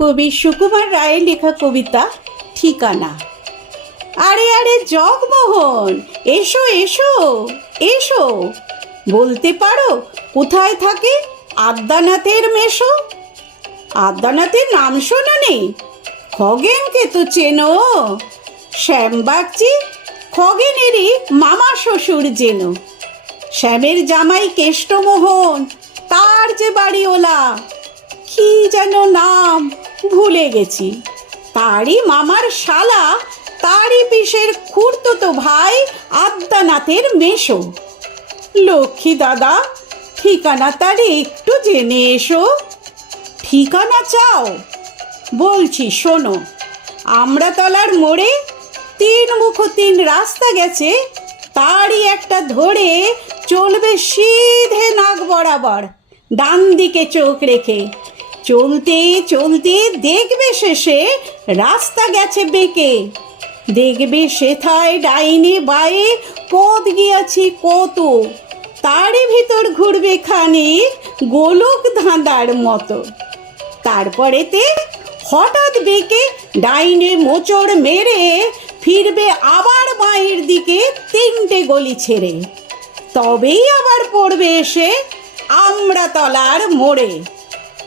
কবি সুকুমার রায়ের লেখা কবিতা ঠিকানা। আরে আরে, জগমোহন, এসো এসো এসো। বলতে পারো, কোথায় থাকে আদ্যানাথের মেশো? আদ্যানাথের নাম শোনো নেই খগেনকে তো চেনো? শ্যামবাগচি, খগেনেরই মামা শ্বশুর যেন। শ্যামের জামাই কেষ্টমোহন, তার যে বাড়িওলা কি যেন নাম ভুলে গেছি। তারই মামার শালা, তারই পিসের খুঁড়তো ভাই আদ্যানাথের মেশো লক্ষ্মী দাদা, ঠিকানা তার একটু জেনে এসো। ঠিকানা চাও? বলছি, শোনো, আমরাতলার মোড়ে তিন মুখ তিন রাস্তা গেছে, তারই একটা ধরে চলবে সিধে নাক বরাবর, ডান দিকে চোখ রেখে। চলতে চলতে দেখবে শেষে, রাস্তা গেছে বেঁকে। দেখবে সেথায় ডাইনে বায়ে, পথ গিয়াছি কত। তারই ভিতর ঘুরবে খানিক গোলক ধাঁধার মতো। তারপরেতে হঠাৎ বেঁকে ডাইনে মোচড় মেরে ফিরবে আবার বাঁয়ের দিকে তিনটে গলি ছেড়ে। তবেই আবার পড়বে এসে আমরা তলার মোড়ে।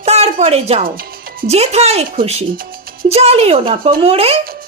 তারপরে যাও। যেথায় খুশি। জ্বালিও না কোমরে।